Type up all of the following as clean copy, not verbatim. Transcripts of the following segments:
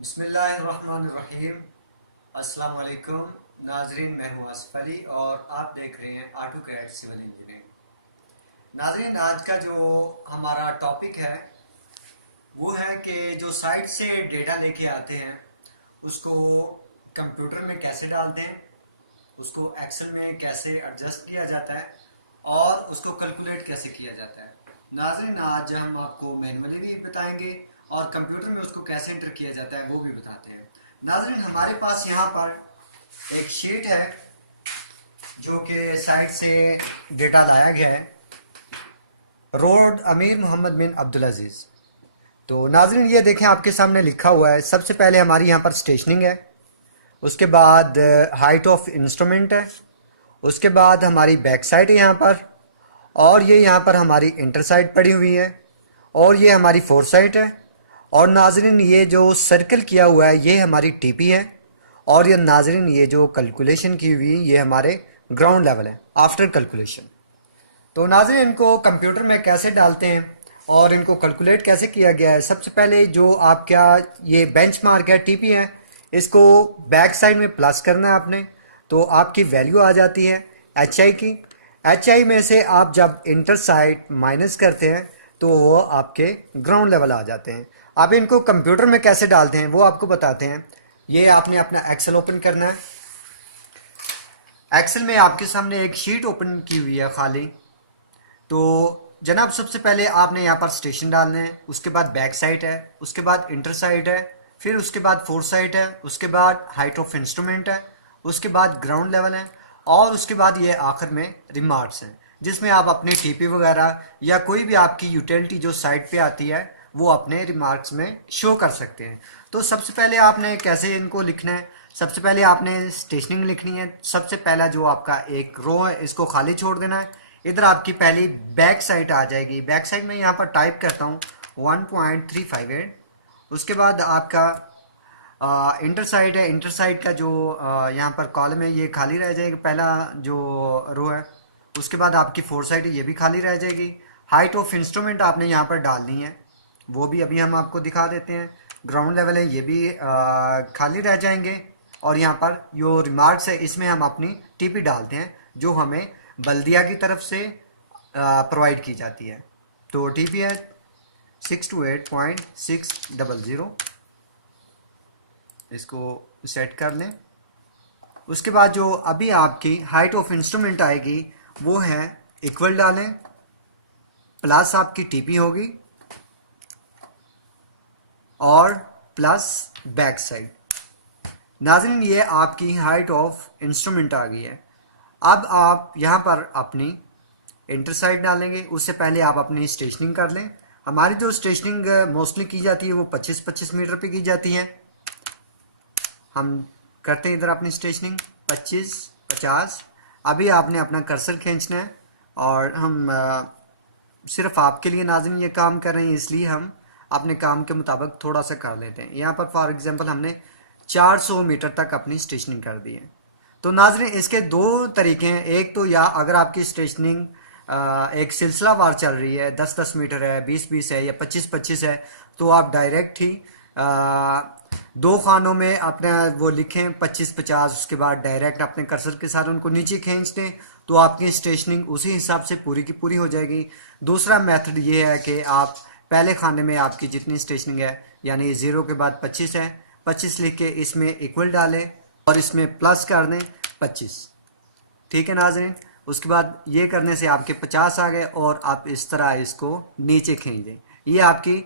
बिस्मिल्लाहिर्रहमानिर्रहीम। अस्सलाम वालेकुम नाजरीन, मैं हूँ आसिफ अली और आप देख रहे हैं ऑटो कैड सिविल इंजीनियरिंग। नाजरीन, आज का जो हमारा टॉपिक है वो है कि जो साइट से डेटा लेके आते हैं उसको कंप्यूटर में कैसे डालते हैं, उसको एक्सेल में कैसे एडजस्ट किया जाता है और उसको कैलकुलेट कैसे किया जाता है। नाजरीन, आज हम आपको मैनुअली भी बताएंगे और कंप्यूटर में उसको कैसे एंटर किया जाता है वो भी बताते हैं। नाजरीन, हमारे पास यहाँ पर एक शीट है जो कि साइट से डेटा लाया गया है, रोड अमीर मोहम्मद बिन अब्दुल अजीज़। तो नाजरीन, ये देखें आपके सामने लिखा हुआ है। सबसे पहले हमारी यहाँ पर स्टेशनिंग है, उसके बाद हाइट ऑफ इंस्ट्रूमेंट है, उसके बाद हमारी बैक साइड है यहाँ पर, और ये यहाँ पर हमारी इंटर साइड पड़ी हुई है, और ये हमारी फोर साइड है। और नाजरीन, ये जो सर्कल किया हुआ है ये हमारी टीपी है, और ये नाजरीन ये जो कैलकुलेशन की हुई ये हमारे ग्राउंड लेवल है आफ्टर कैलकुलेशन। तो नाज़रीन, इनको कंप्यूटर में कैसे डालते हैं और इनको कैलकुलेट कैसे किया गया है। सबसे पहले जो आपका ये बेंचमार्क है, टीपी है, इसको बैक साइड में प्लस करना है आपने, तो आपकी वैल्यू आ जाती है एचआई की। एचआई में से आप जब इंटर साइड माइनस करते हैं तो वो आपके ग्राउंड लेवल आ जाते हैं। आप इनको कंप्यूटर में कैसे डालते हैं वो आपको बताते हैं। ये आपने अपना एक्सेल ओपन करना है। एक्सेल में आपके सामने एक शीट ओपन की हुई है खाली। तो जनाब, सबसे पहले आपने यहाँ पर स्टेशन डालना है, उसके बाद बैक साइड है, उसके बाद इंटर साइड है, फिर उसके बाद फोर साइड है, उसके बाद हाइट ऑफ इंस्ट्रूमेंट है, उसके बाद ग्राउंड लेवल है, और उसके बाद ये आखिर में रिमार्क्स हैं जिसमें आप अपनी टीपी वगैरह या कोई भी आपकी यूटिलिटी जो साइट पे आती है वो अपने रिमार्क्स में शो कर सकते हैं। तो सबसे पहले आपने कैसे इनको लिखना है, सबसे पहले आपने स्टेशनिंग लिखनी है। सबसे पहला जो आपका एक रो है इसको खाली छोड़ देना है। इधर आपकी पहली बैक साइड आ जाएगी। बैक साइड में यहाँ पर टाइप करता हूँ 1.358। उसके बाद आपका इंटर साइड है, इंटर साइड का जो यहाँ पर कॉलम है ये खाली रह जाएगा, पहला जो रो है। उसके बाद आपकी फोर साइड है, ये भी खाली रह जाएगी। हाइट ऑफ इंस्ट्रूमेंट आपने यहाँ पर डालनी है, वो भी अभी हम आपको दिखा देते हैं। ग्राउंड लेवल है, ये भी खाली रह जाएंगे। और यहाँ पर जो रिमार्क्स है इसमें हम अपनी टीपी डालते हैं जो हमें बल्दिया की तरफ से प्रोवाइड की जाती है। तो टीपी है 628.600, इसको सेट कर लें। उसके बाद जो अभी आपकी हाइट ऑफ इंस्ट्रूमेंट आएगी वो है इक्वल डालें, प्लस आपकी टीपी होगी और प्लस बैक साइड। नाज़रीन, ये आपकी हाइट ऑफ इंस्ट्रूमेंट आ गई है। अब आप यहाँ पर अपनी इंटर साइड डालेंगे, उससे पहले आप अपनी स्टेशनिंग कर लें। हमारी जो स्टेशनिंग मोस्टली की जाती है वो 25-25 मीटर पे की जाती है। हम करते हैं इधर अपनी स्टेशनिंग 25-50। अभी आपने अपना कर्सर खींचना है और हम सिर्फ आपके लिए नाज़रीन ये काम कर रहे हैं, इसलिए हम अपने काम के मुताबिक थोड़ा सा कर लेते हैं। यहाँ पर फॉर एग्जांपल हमने 400 मीटर तक अपनी स्टेशनिंग कर दी है। तो नाज़रीन, इसके दो तरीके हैं। एक तो या अगर आपकी स्टेशनिंग एक सिलसिलावार चल रही है, 10-10 मीटर है, 20-20 है या 25-25 है, तो आप डायरेक्ट ही दो खानों में अपना वो लिखें 25-50, उसके बाद डायरेक्ट अपने कर्सर के साथ उनको नीचे खींच दें तो आपकी स्टेशनिंग उसी हिसाब से पूरी की पूरी हो जाएगी। दूसरा मेथड ये है कि आप पहले खाने में आपकी जितनी स्टेशनिंग है, यानी 0 के बाद 25 है, 25 लिख के इसमें इक्वल डालें और इसमें प्लस कर दें 25। ठीक है नाज़रीन, उसके बाद ये करने से आपके 50 आ गए और आप इस तरह इसको नीचे खींच दें। ये आपकी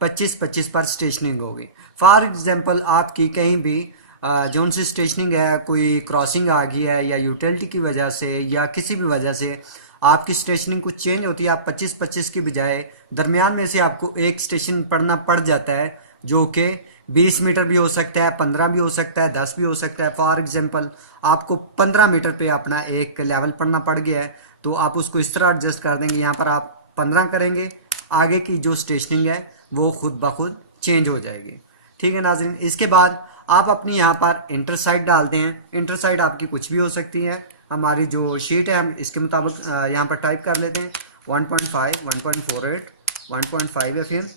25-25 पर स्टेशनिंग होगी। फॉर एग्जांपल आपकी कहीं भी जोन सी स्टेशनिंग है, कोई क्रॉसिंग आ गई है या यूटिलिटी की वजह से या किसी भी वजह से आपकी स्टेशनिंग कुछ चेंज होती है, आप 25-25 की बजाय दरमियान में से आपको एक स्टेशन पढ़ना पड़ जाता है जो कि 20 मीटर भी हो सकता है, 15 भी हो सकता है, 10 भी हो सकता है। फॉर एग्जांपल आपको 15 मीटर पे अपना एक लेवल पढ़ना पड़ गया है तो आप उसको इस तरह एडजस्ट कर देंगे, यहाँ पर आप 15 करेंगे, आगे की जो स्टेशनिंग है वो खुद ब खुद चेंज हो जाएगी। ठीक है नाज़रीन, इसके बाद आप अपनी यहाँ पर इंटर साइड डालते हैं। इंटर साइड आपकी कुछ भी हो सकती है। हमारी जो शीट है हम इसके मुताबिक यहाँ पर टाइप कर लेते हैं 1.5, 1.48, 1.5 है, फिर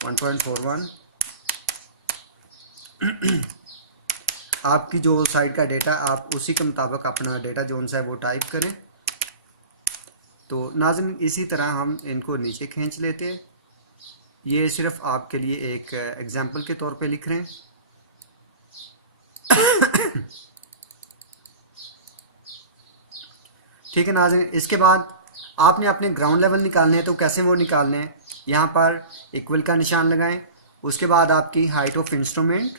1.41, आपकी जो साइट का डेटा आप उसी के मुताबिक अपना डेटा जोन सा है वो टाइप करें। तो नाज़रीन इसी तरह हम इनको नीचे खींच लेते हैं। ये सिर्फ आपके लिए एक एग्जांपल के तौर पे लिख रहे हैं। ठीक है नाज़रीन, इसके बाद आपने अपने ग्राउंड लेवल निकालने हैं, तो कैसे वो निकालने हैं, यहाँ पर इक्वल का निशान लगाएं। उसके बाद आपकी हाइट ऑफ इंस्ट्रूमेंट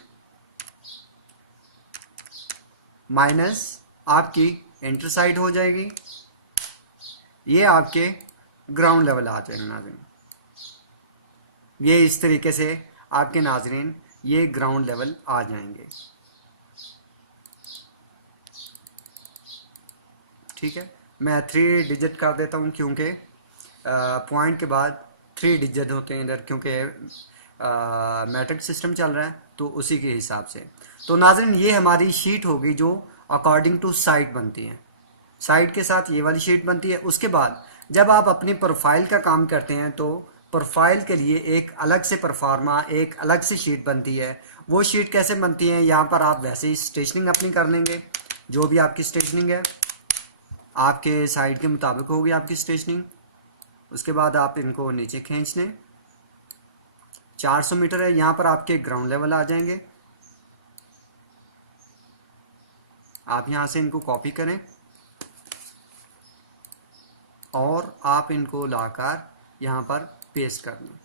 माइनस आपकी इंटरसाइड हो जाएगी, ये आपके ग्राउंड लेवल आ जाएंगे नाज़रीन। ये इस तरीके से आपके नाज़रीन ये ग्राउंड लेवल आ जाएंगे। ठीक है, मैं 3 डिजिट कर देता हूँ क्योंकि पॉइंट के बाद 3 डिजिट होते हैं इधर, क्योंकि मैट्रिक सिस्टम चल रहा है तो उसी के हिसाब से। तो नाज़रीन ये हमारी शीट होगी जो अकॉर्डिंग टू साइट बनती है। साइट के साथ ये वाली शीट बनती है। उसके बाद जब आप अपनी प्रोफाइल का काम करते हैं तो प्रोफाइल के लिए एक अलग से परफॉर्मा, एक अलग से शीट बनती है। वो शीट कैसे बनती है, यहाँ पर आप वैसे ही स्टेशनिंग अपनी कर लेंगे। जो भी आपकी स्टेशनिंग है आपके साइट के मुताबिक होगी आपकी स्टेशनिंग। उसके बाद आप इनको नीचे खींच लें। 400 मीटर है, यहाँ पर आपके ग्राउंड लेवल आ जाएंगे। आप यहाँ से इनको कॉपी करें और आप इनको लाकर यहाँ पर पेस्ट कर लें।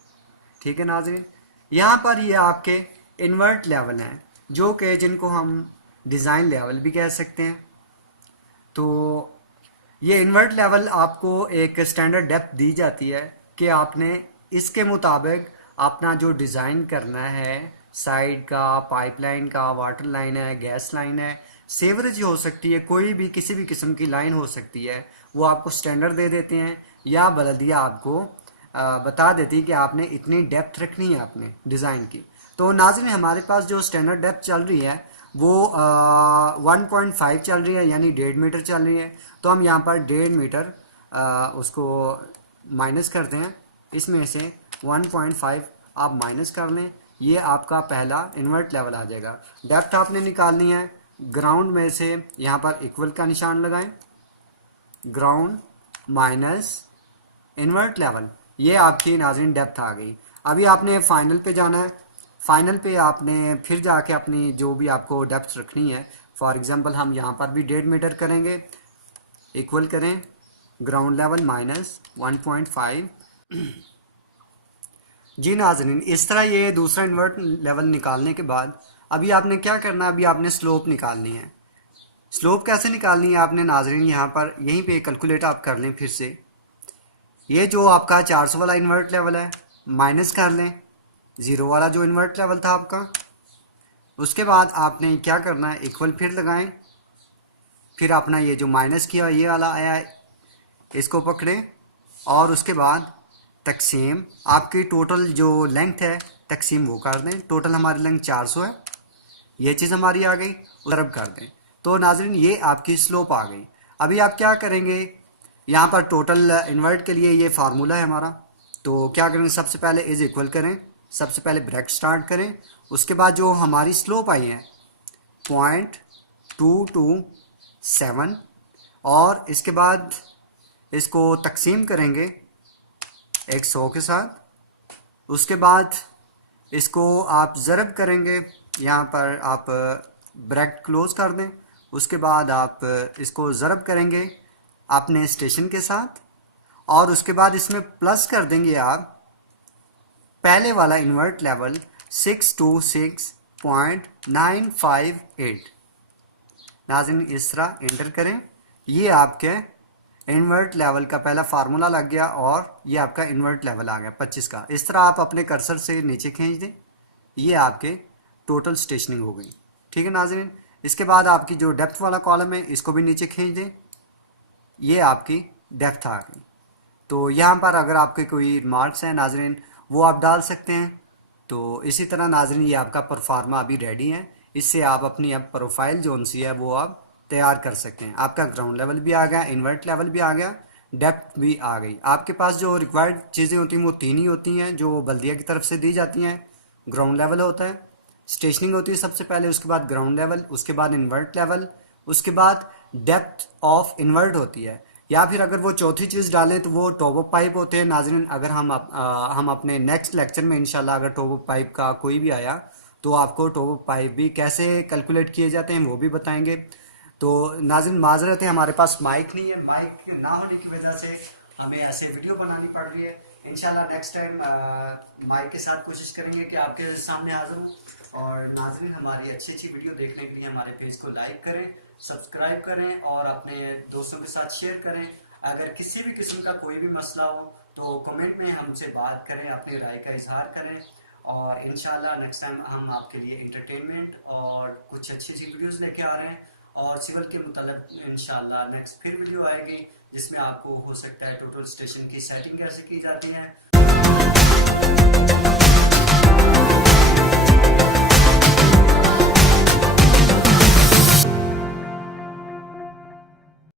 ठीक है नाज़रीन, यहाँ पर ये आपके इन्वर्ट लेवल हैं, जो कि जिनको हम डिज़ाइन लेवल भी कह सकते हैं। तो ये इन्वर्ट लेवल आपको एक स्टैंडर्ड डेप्थ दी जाती है कि आपने इसके मुताबिक अपना जो डिज़ाइन करना है, साइड का, पाइपलाइन का, वाटर लाइन है, गैस लाइन है, सेवरेज हो सकती है, कोई भी किसी भी किस्म की लाइन हो सकती है, वो आपको स्टैंडर्ड दे देते हैं। या बलदिया आपको बता देती है कि आपने इतनी डेप्थ रखनी है अपने डिज़ाइन की। तो नाज़रीन हमारे पास जो स्टैंडर्ड डेप्थ चल रही है वो 1.5 चल रही है, यानी 1.5 मीटर चल रही है। तो हम यहाँ पर 1.5 मीटर उसको माइनस करते हैं, इसमें से 1.5 आप माइनस कर लें। ये आपका पहला इन्वर्ट लेवल आ जाएगा। डेप्थ आपने निकालनी है ग्राउंड में से, यहाँ पर इक्वल का निशान लगाएं, ग्राउंड माइनस इन्वर्ट लेवल, ये आपकी नाज़रीन डेप्थ आ गई। अभी आपने फाइनल पे जाना है। फाइनल पे आपने फिर जाके अपनी जो भी आपको डेप्थ रखनी है, फॉर एग्जांपल हम यहाँ पर भी 1.5 मीटर करेंगे, इक्वल करें ग्राउंड लेवल माइनस 1.5। जी नाज़रीन, इस तरह ये दूसरा इन्वर्ट लेवल निकालने के बाद अभी आपने क्या करना है, अभी आपने स्लोप निकालनी है। स्लोप कैसे निकालनी है आपने नाज़रीन, यहाँ पर यहीं पे कैलकुलेट आप कर लें फिर से। ये जो आपका 400 वाला इन्वर्ट लेवल है माइनस कर लें 0 वाला जो इन्वर्ट लेवल था आपका। उसके बाद आपने क्या करना है, इक्वल फिर लगाएं, फिर अपना ये जो माइनस किया ये वाला आया है इसको पकड़ें, और उसके बाद तकसीम आपकी टोटल जो लेंथ है तकसीम वो कर दें। टोटल हमारी लेंथ 400 है, ये चीज़ हमारी आ गई, ज़रब कर दें। तो नाज़रीन ये आपकी स्लोप आ गई। अभी आप क्या करेंगे, यहाँ पर टोटल इन्वर्ट के लिए ये फार्मूला है हमारा। तो क्या करेंगे, सबसे पहले इज इक्वल करें, सबसे पहले ब्रैकेट स्टार्ट करें। उसके बाद जो हमारी स्लोप आई है 0.227, और इसके बाद इसको तकसीम करेंगे 100 के साथ। उसके बाद इसको आप ज़रब करेंगे, यहाँ पर आप ब्रैकेट क्लोज कर दें। उसके बाद आप इसको ज़रब करेंगे अपने स्टेशन के साथ, और उसके बाद इसमें प्लस कर देंगे आप पहले वाला इन्वर्ट लेवल 626.958। नाज़रीन इस तरह एंटर करें, ये आपके इन्वर्ट लेवल का पहला फार्मूला लग गया और ये आपका इन्वर्ट लेवल आ गया 25 का। इस तरह आप अपने कर्सर से नीचे खींच दें, ये आपके टोटल स्टेशनिंग हो गई। ठीक है नाज़रीन, इसके बाद आपकी जो डेप्थ वाला कॉलम है इसको भी नीचे खींच दें, ये आपकी डेप्थ आ गई। तो यहाँ पर अगर आपके कोई रिमार्क्स हैं नाज़रीन वो आप डाल सकते हैं। तो इसी तरह नाज़रीन ये आपका परफॉर्मा अभी रेडी है, इससे आप अपनी अब प्रोफाइल जोन सी है वो आप तैयार कर सकते हैं। आपका ग्राउंड लेवल भी आ गया, इन्वर्ट लेवल भी आ गया, डेप्थ भी आ गई। आपके पास जो रिक्वायर्ड चीज़ें होती हैं वो 3 ही होती हैं जो बल्दिया की तरफ से दी जाती हैं। ग्राउंड लेवल होता है, स्टेशनिंग होती है सबसे पहले, उसके बाद ग्राउंड लेवल, उसके बाद इन्वर्ट लेवल, उसके बाद डेप्थ ऑफ इन्वर्ट होती है, या फिर अगर वो चौथी चीज़ डालें तो वो टॉप अप पाइप होते हैं। नाज़रीन, अगर हम अपने नेक्स्ट लेक्चर में इंशाल्लाह अगर टॉप अप पाइप का कोई भी आया तो आपको टॉप अप पाइप भी कैसे कैलकुलेट किए जाते हैं वो भी बताएंगे। तो नाज़रीन माजरत है, हमारे पास माइक नहीं है, माइक ना होने की वजह से हमें ऐसे वीडियो बनानी पड़ रही है। इंशाल्लाह नेक्स्ट टाइम माइक के साथ कोशिश करेंगे कि आपके सामने हाजिर हूँ। और नाज़रीन, हमारी अच्छी अच्छी वीडियो देखने के लिए हमारे पेज को लाइक करें, सब्सक्राइब करें और अपने दोस्तों के साथ शेयर करें। अगर किसी भी किस्म का कोई भी मसला हो तो कमेंट में हमसे बात करें, अपनी राय का इजहार करें। और इंशाल्लाह नेक्स्ट टाइम हम आपके लिए इंटरटेनमेंट और कुछ अच्छी अच्छी वीडियोस लेके आ रहे हैं। और सिविल के मुताल्लिक इंशाल्लाह नेक्स्ट फिर वीडियो आएगी जिसमें आपको हो सकता है टोटल स्टेशन की सेटिंग कैसे की जाती है